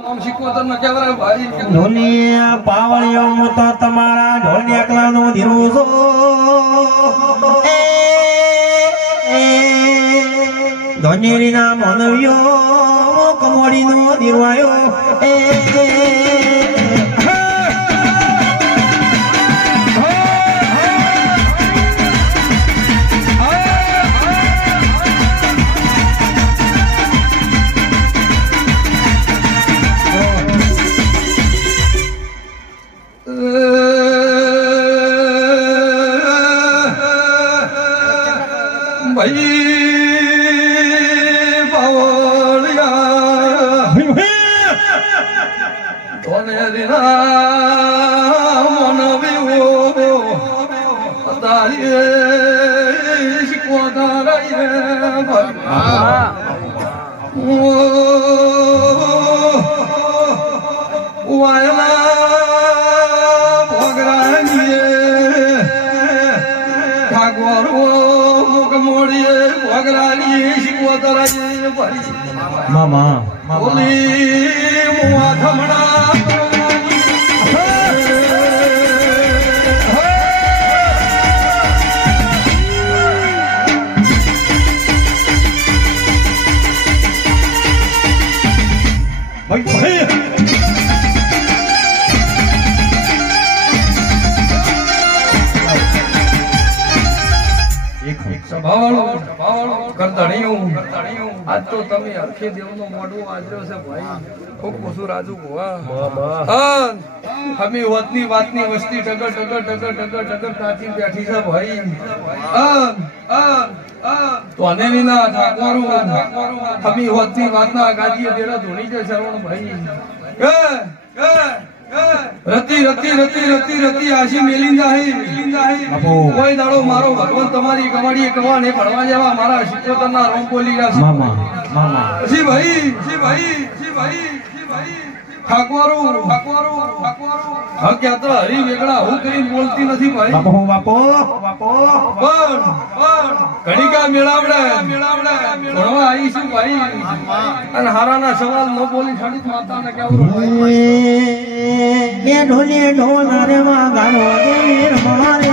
ન ધોની પાવળિયો તો તમારા ઢોલની એકલાનું ધીરું છું. એ, એ, ધોનેરીના માનવીઓ કમોડીનો ધીરવાયો ભાઈ બાવળિયા તોને રીના મનવ્યો તારી શીખવા રહી રે વાયલા મામા મામા. બોલી મુઆ તમે ભાઈ. ખૂબ રાજુ ગોવા હા વતની વાતની વસ્તી ટગર ટગર ટગર ટગર ટગર કાચી બેઠી છે ભાઈ. તો અને વિના ઠાકોરું હમી વતની વાતના ગાજીએ દેડા ધોણી છે શરવણ ભાઈ. રતી રતી રતી રતી રતી આશી મેલિંદા હે મેલિંદા હે. કોઈ દાડો મારો ભગવાન તમારી કમાડી કવા ને ભણવા જવા મારા શિકોતરના રોમ બોલી રહ્યા મામા મામા. જી ભાઈ જી ભાઈ જી ભાઈ જી ભાઈ. ઠાકવારો ઠાકવારો ઠાકવારો. હક યાત્રા હરી વેગડા હું કરીને બોલતી નથી ભાઈ. બાપો બાપો બાપો. પણ પણ. ઘડીકા મેળાવડે ભણવા આવી છું ભાઈ. અને હારાના સવાલ ન બોલી ઢોલે રે માં ગાનો દેવી મારે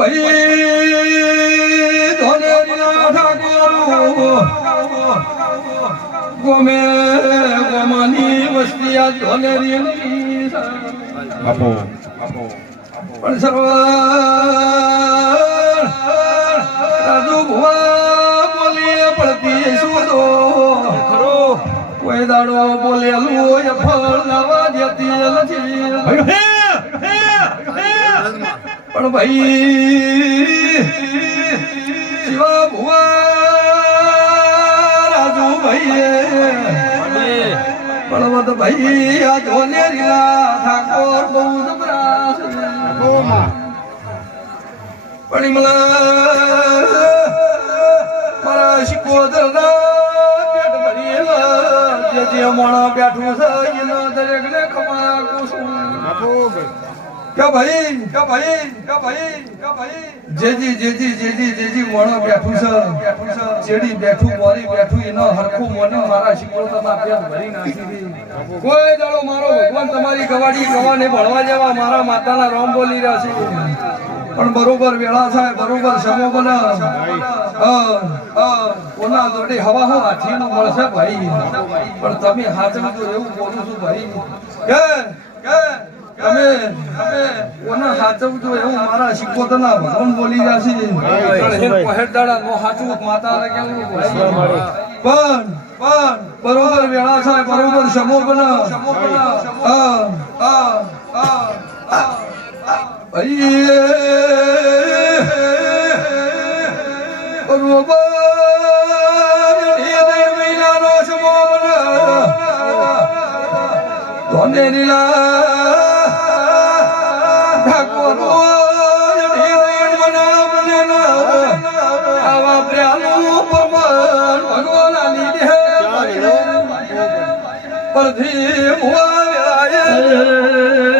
ભાઈ ધોલેરીના ઠાકોરો ગોમે ગોમાની વસ્તી આ ધોલેરીની. બાપો. બાપો પણ સર્વ રાજુ ભુવા બોલીએ પડતી તો ખરો. કોઈ દાડો બોલેલું ફળ નવા જતી નથી. પણ ભાઈ, શિવા ભુવા રાજુ ભાઈ બળવંત ભાઈ, આ જોને રીલા ઠાકોર બહુ જબરા છે. પણ ઈમલા મારા શિકોતરના પેટ ભરીએલા જે મોણા બેઠું છે, એના દરેકને ખમા કુસુમ કે ભાઈ કે ભાઈ કે ભાઈ કે ભાઈ. જેજી જેજી જેજી જેજી, મોણો બેઠું છે. બેઠું, મોરી બેઠું, એનો હરખું મોની મારા ભરી નાખી કોઈ દાડો મારો ભગવાન તમારી ગવાડી ગવાને ભણવા જેવા મારા માતાના રોમ બોલી રહ્યા છે. પણ બરોબર વેળા થાય, બરોબર સમો બને. ઓના જોડે હવા હો હાથીનું મળશે ભાઈ? પણ તમે હાચવી તો એવું બોલું છું ભાઈ. કે તમે કોને હાચવજો એવું મારા શિકોતરના ભગવાન બોલી જશે પહેરદાડા નો હાચવું માતાને કેવું? પણ પણ બરોબર વેળા થાય બરોબર સમો બને. હા સમો બના. ધોને ઠાકોર પરથી આવ્યા